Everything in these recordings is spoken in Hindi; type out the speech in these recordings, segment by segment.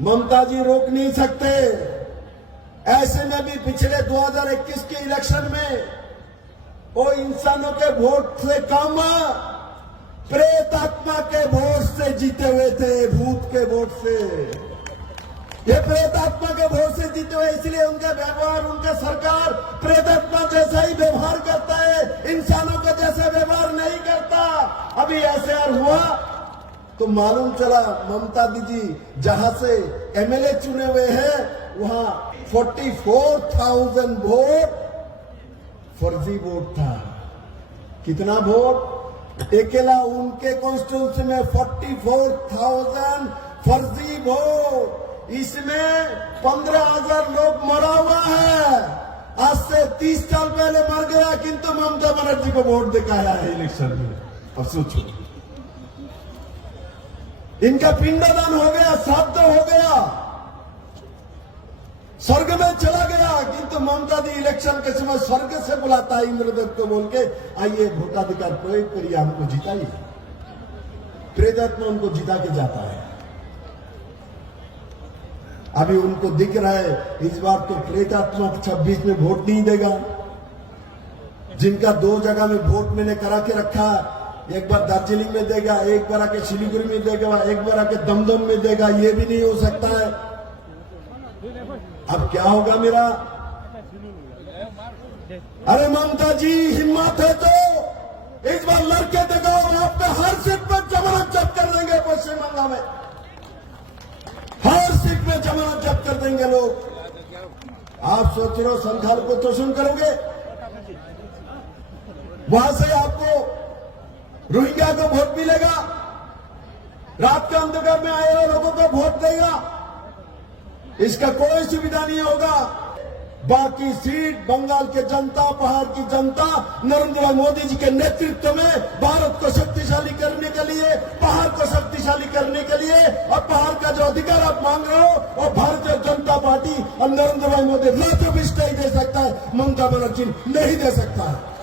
ममता जी रोक नहीं सकते। ऐसे में भी पिछले 2021 के इलेक्शन में वो इंसानों के वोट से कम प्रेत आत्मा के वोट से जीते हुए थे, भूत के वोट से। ये प्रेत आत्मा के वोट से जीते हुए, इसलिए उनका व्यवहार, उनका सरकार प्रेत आत्मा जैसा ही व्यवहार करता है, इंसानों का जैसा व्यवहार नहीं करता। अभी एसआईआर हुआ तो मालूम चला ममता दीदी जहां से एमएलए चुने हुए हैं वहां 44,000 वोट फर्जी वोट था। कितना वोट? अकेला उनके कॉन्स्टिट्यूंसी में 44,000 फर्जी वोट। इसमें 15,000 लोग मरा हुआ है। आज से 30 साल पहले मर गया, किंतु ममता बनर्जी को वोट दिखाया है इलेक्शन में। अब सोचो, इनका पिंडदान हो गया, श्राद्ध हो गया, स्वर्ग में चला गया, किंतु ममता दी इलेक्शन के समय स्वर्ग से बुलाता है इंद्रदेव को बोल के, आइए वोटाधिकार प्रयोग करिए, हमको जिताइए। प्रेतात्मा उनको जिता के जाता है। अभी उनको दिख रहा है इस बार तो प्रेतात्मा 26 में वोट नहीं देगा। जिनका 2 जगह में वोट मैंने करा के रखा, एक बार दार्जिलिंग में देगा, एक बार आके सिलीगुड़ी में देगा, एक बार आके दमदम में देगा, ये भी नहीं हो सकता है। अब क्या होगा मेरा? अरे ममता जी, हिम्मत है तो इस बार लड़के देगा और आपका हर सीट पर जमानत जब्त कर देंगे। पश्चिम बंगाल में हर सीट में जमानत जब्त कर देंगे लोग। आप सोच रहे हो संथाल को तोषण करोगे, वहां से आपको रोहिंग्या को वोट मिलेगा, रात के अंधकार में आए हुए लोगों को वोट देगा, इसका कोई सुविधा नहीं होगा। बाकी सीट बंगाल के जनता, पहाड़ की जनता नरेंद्र भाई मोदी जी के नेतृत्व में भारत को शक्तिशाली करने के लिए, पहाड़ को शक्तिशाली करने के लिए, और पहाड़ का जो अधिकार आप मांग रहे हो और भारतीय जनता पार्टी और नरेंद्र भाई मोदी लाखों बिस्टा ही दे सकता है, ममता बनर्जी नहीं दे सकता है।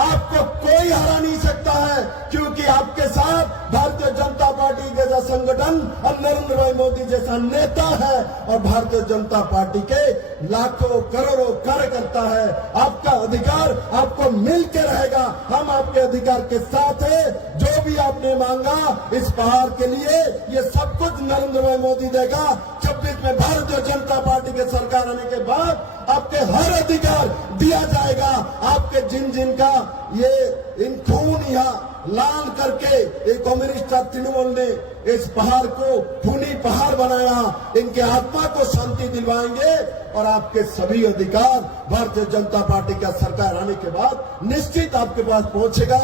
आपको कोई हरा नहीं सकता है, क्योंकि आपके साथ भारतीय जनता पार्टी जैसा संगठन और नरेंद्र भाई मोदी जैसा नेता है, और भारतीय जनता पार्टी के लाखों करोड़ों कार्यकर्ता है। आपका अधिकार आपको मिलके रहेगा। हम आपके अधिकार के साथ है। जो भी आपने मांगा इस पहाड़ के लिए, ये सब कुछ नरेंद्र भाई मोदी देगा। 26 में भारतीय जनता पार्टी के सरकार आने के बाद आपके हर अधिकार दिया जाएगा। आपके जिन जिन का ये इन खून यहाँ लाल करके एक कम्युनिस्ट तृणमूल ने इस पहाड़ को खूनी पहाड़ बनाया, इनके आत्मा को शांति दिलवाएंगे और आपके सभी अधिकार भारतीय जनता पार्टी का सरकार आने के बाद निश्चित आपके पास पहुंचेगा।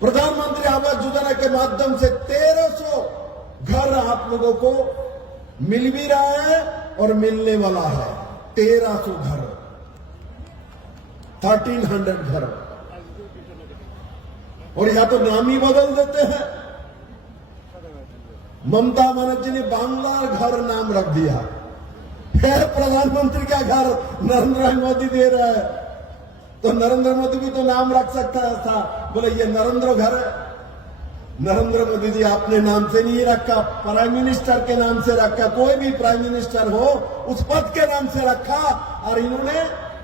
प्रधानमंत्री आवास योजना के माध्यम से 1300 घर आप लोगों को मिल भी रहा है और मिलने वाला है। 1300 घर, 1300 घर, और या तो नाम ही बदल देते हैं। ममता बनर्जी ने बांग्ला घर नाम रख दिया है। प्रधानमंत्री का घर नरेंद्र मोदी दे रहा है, तो नरेंद्र मोदी भी तो नाम रख सकता था, बोले ये नरेंद्र घर है। नरेंद्र मोदी जी आपने नाम से नहीं रखा, प्राइम मिनिस्टर के नाम से रखा। कोई भी प्राइम मिनिस्टर हो उस पद के नाम से रखा, और इन्होंने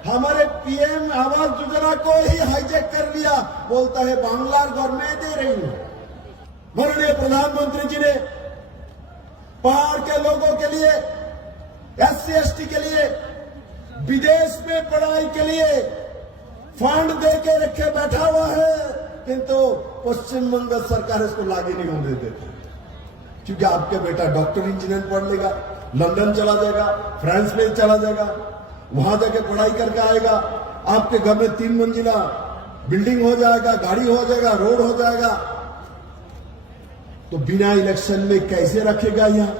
हमारे पीएम आवास योजना को ही हाईजैक कर लिया। बोलता है बांग्ला घर में दे रही हूं। माननीय प्रधानमंत्री जी ने पहाड़ के लोगों के लिए, SC ST के लिए, विदेश में पढ़ाई के लिए फंड दे के रखे बैठा हुआ है, किंतु पश्चिम बंगाल सरकार इसको लागू नहीं होने देती। क्योंकि आपके बेटा डॉक्टर इंजीनियर पढ़ लेगा, लंदन चला जाएगा, फ्रांस में चला जाएगा, वहां जाके पढ़ाई करके आएगा, आपके घर में 3 मंजिला बिल्डिंग हो जाएगा, गाड़ी हो जाएगा, रोड हो जाएगा, तो बिना इलेक्शन में कैसे रखेगा? यहाँ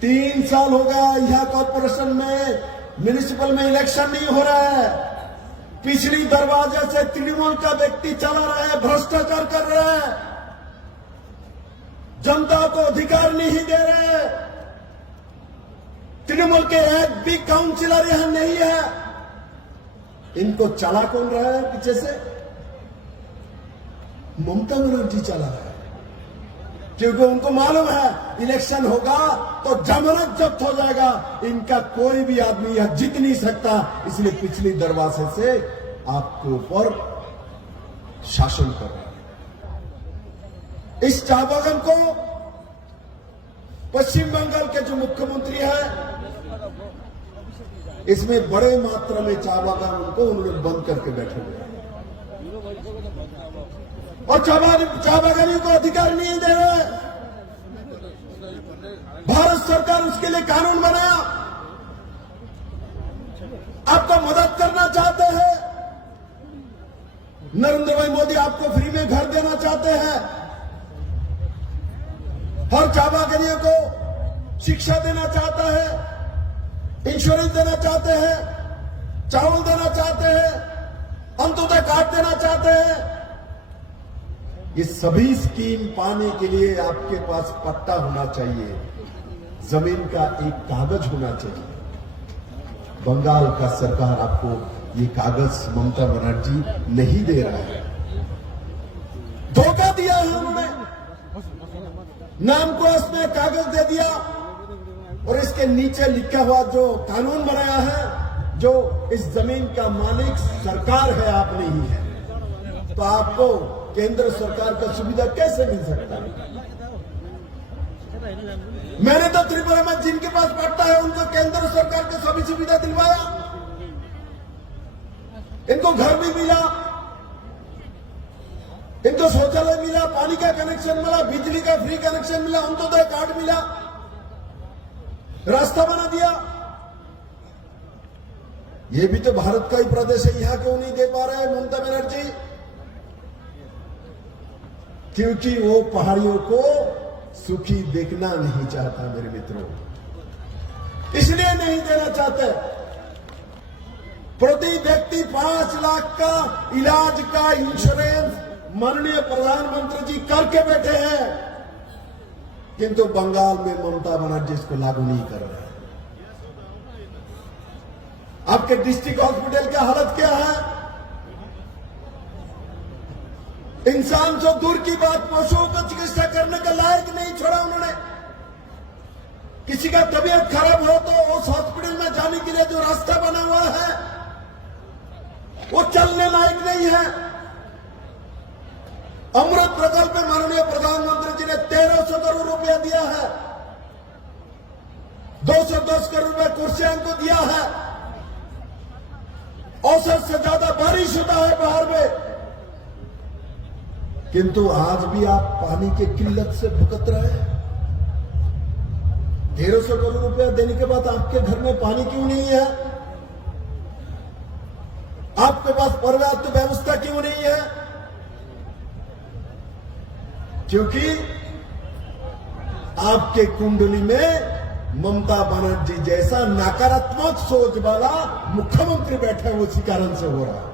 3 साल हो गया, यहाँ कॉर्पोरेशन में, म्युनिसिपल में इलेक्शन नहीं हो रहा है। पिछली दरवाजे से तृणमूल का व्यक्ति चला रहा है, भ्रष्टाचार कर रहा है, जनता को अधिकार नहीं दे रहे। तृणमूल के एक भी काउंसिलर यहां नहीं है। इनको चला कौन रहा है पीछे से? ममता बनर्जी चला रहा है। क्योंकि उनको मालूम है इलेक्शन होगा तो जमानत जब्त हो जाएगा, इनका कोई भी आदमी यह जीत नहीं सकता, इसलिए पिछली दरवाजे से आपके ऊपर शासन कर रहे हैं। इस चाय बागान को पश्चिम बंगाल के जो मुख्यमंत्री है, इसमें बड़े मात्रा में चाय बागान उन्होंने बंद करके बैठे हुए हैं और चाय बागानियों को अधिकार नहीं दे रहे। भारत सरकार उसके लिए कानून बनाया, आपको मदद करना चाहते हैं। नरेंद्र भाई मोदी आपको फ्री में घर देना चाहते हैं, हर चाय बागानियों को शिक्षा देना चाहता है, इंश्योरेंस देना चाहते हैं, चावल देना चाहते हैं, अंत्योदय कार्ड देना चाहते हैं। ये सभी स्कीम पाने के लिए आपके पास पट्टा होना चाहिए, जमीन का एक कागज होना चाहिए। बंगाल का सरकार आपको ये कागज ममता बनर्जी नहीं दे रहा है, धोखा दिया है उन्होंने। नाम को उसने कागज दे दिया और इसके नीचे लिखा हुआ जो कानून बनाया है, जो इस जमीन का मालिक सरकार है, आप नहीं है, तो आपको केंद्र सरकार का सुविधा कैसे मिल सकता है? मैंने तो त्रिपुरा में जिनके पास पट्टा है उनको केंद्र सरकार के सभी सुविधा दिलवाया, इनको घर भी मिला, इनको शौचालय मिला, पानी का कनेक्शन मिला, बिजली का फ्री कनेक्शन मिला, अंत्योदय कार्ड मिला, रास्ता बना दिया। ये भी तो भारत का ही प्रदेश है, यहां क्यों नहीं दे पा रहे हैं ममता बनर्जी? क्योंकि वो पहाड़ियों को सुखी देखना नहीं चाहता मेरे मित्रों, इसलिए नहीं देना चाहते। प्रति व्यक्ति 5 लाख का इलाज का इंश्योरेंस माननीय प्रधानमंत्री जी करके बैठे हैं, किंतु बंगाल में ममता बनर्जी इसको लागू नहीं कर रहे हैं। आपके डिस्ट्रिक्ट हॉस्पिटल का हालत क्या है? इंसान जो दूर की बात, पशुओं को चिकित्सा करने का लायक नहीं छोड़ा उन्होंने। किसी का तबीयत खराब हो तो उस हॉस्पिटल में जाने के लिए जो रास्ता बना हुआ है वो चलने लायक नहीं है। अमृत प्रकल्प में माननीय प्रधानमंत्री जी ने 1300 करोड़ रुपया दिया है, 210 करोड़ रुपया कुर्सियां को दिया है, औसत से ज्यादा बारिश होता है बाहर में, किंतु आज भी आप पानी की किल्लत से भुगत रहे हैं। 1300 करोड़ रुपया देने के बाद आपके घर में पानी क्यों नहीं है? आपके पास पर्याप्त व्यवस्था क्यों नहीं है? क्योंकि आपके कुंडली में ममता बनर्जी जैसा नकारात्मक सोच वाला मुख्यमंत्री बैठा है, उसी कारण से हो रहा है।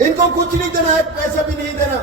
इनको कुछ नहीं देना है, पैसा भी नहीं देना।